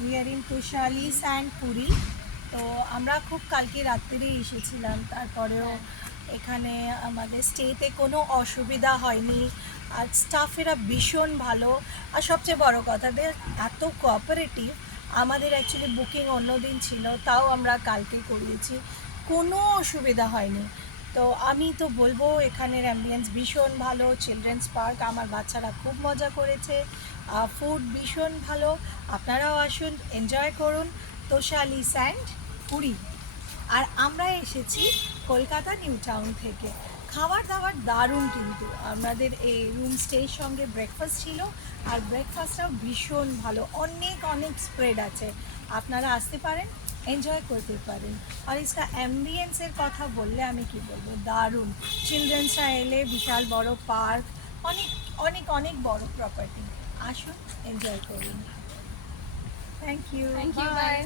We are in Toshali sands Puri. তো আমরা খুব কালকে রাত্রেই এসেছিলাম, তারপরেও এখানে আমাদের স্টেতে কোনো অসুবিধা হয়নি। আর স্টাফেরা ভীষণ ভালো। আর সবচেয়ে বড় কথা, এত কোঅপারেটিভ। আমাদের অ্যাকচুয়ালি বুকিং অন্য দিন ছিল, তাও আমরা কালকে করিয়েছি, কোনো অসুবিধা হয়নি। তো আমি তো বলবো এখানের অ্যাম্বিয়েন্স ভীষণ ভালো। চিলড্রেন্স পার্ক, আমার বাচ্চারা খুব মজা করেছে। ফুড ভীষণ ভালো। আপনারাও আসুন, এনজয় করুন তোশালি স্যান্ড পুরী। আর আমরা এসেছি কলকাতা নিউ টাউন থেকে। খাবার দাবার দারুণ, কিন্তু আমাদের এই রুম স্টের সঙ্গে ব্রেকফাস্ট ছিল, আর ব্রেকফাস্টটাও ভীষণ ভালো। অনেক অনেক স্প্রেড আছে, আপনারা আসতে পারেন, এনজয় করতে পারেন। আর इसका অ্যাম্বিয়েন্সের কথা বললে আমি কি বলবো, দারুণ। চিলড্রেন্সরা এলে বিশাল বড় পার্ক, অনেক অনেক অনেক বড় প্রপার্টি। আসুন, এনজয় করুন। Thank you, thank you, bye. By.